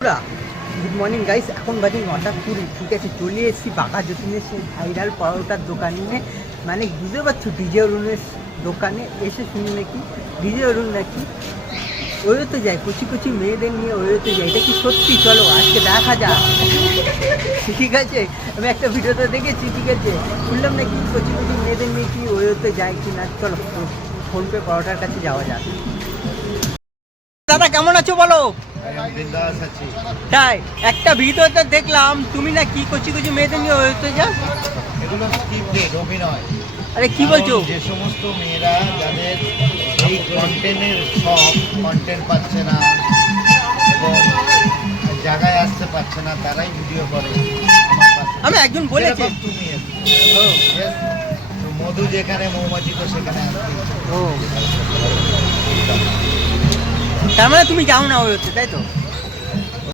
Good morning guys, এখন বাজে 9:20। ঠিক আছে, চলে এসেছি বাঁকা যতীনের সেই ভাইরাল পরোটার দোকানে। মানে বুঝতে পারছো, ডিজে অরুণের দোকানে এসে শুনি নাকি ডিজে অরুণ নাকি ওইতে যায়, কুচি কুচি মেয়েদের নিয়ে ওইতে যায়। এটা কি সত্যি? চলো আজকে দেখা যাক। ঠিক আছে, আমি একটা ভিডিওতে দেখেছি। ঠিক আছে, শুনলাম নাকি কুচি কুচি মেয়েদের নিয়ে কি ওইতে যায় কি না। চলো ফোনপে পরোটার কাছে যাওয়া যাক। দাদা কেমন আছো বলো? তাই একটা ভিডিওতে দেখলাম তুমি না কি কচি কচি মেয়েদের নিয়ে হতে যাও। এগুলো স্ক্রিপ্টেড অভিনয়। আরে কি বলছো? যে সমস্ত মেয়েরা যাদের এই কন্টেন্টের সব কন্টেন্ট পাচ্ছে না এবং জায়গায় আসতে পারছে না, তারাই ভিডিও করে। আমি একজন বলেছি তুমি মধু যেখানে মৌমাছি তো সেখানে আসবে। ও, তার মানে তুমি যাও না ওই হচ্ছে, তাই তো?